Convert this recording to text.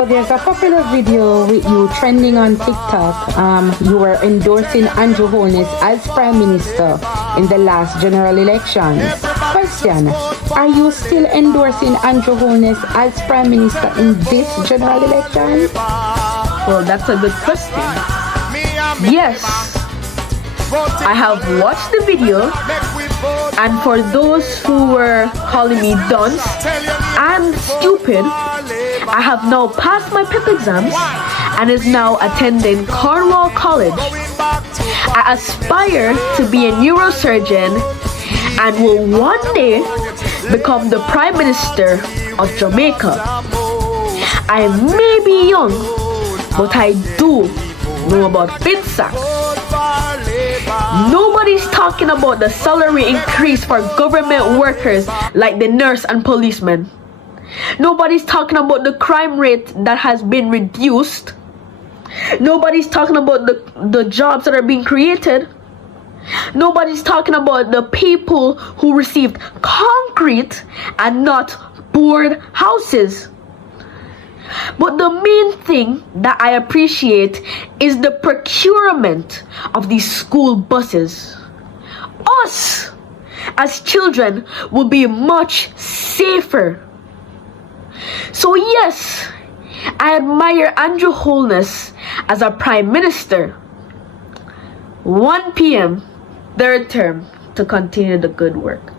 There's a popular video with you trending on TikTok. You were endorsing Andrew Holness as Prime Minister in the last general elections. Question: are you still endorsing Andrew Holness as Prime Minister in this general election? Well, that's a good question. Yes, I have watched the video, and for those who were calling me dunce and stupid, I have now passed my PIP exams and is now attending Cornwall College. I aspire to be a neurosurgeon and will one day become the Prime Minister of Jamaica. I may be young, but I do know about FinSac. Nobody's talking about the salary increase for government workers like the nurse and policemen. Nobody's talking about the crime rate that has been reduced. Nobody's talking about the jobs that are being created. Nobody's talking about the people who received concrete and not board houses. But the main thing that I appreciate is the procurement of these school buses. Us, as children, will be much safer. So yes, I admire Andrew Holness as a Prime Minister. 1 p.m., third term, to continue the good work.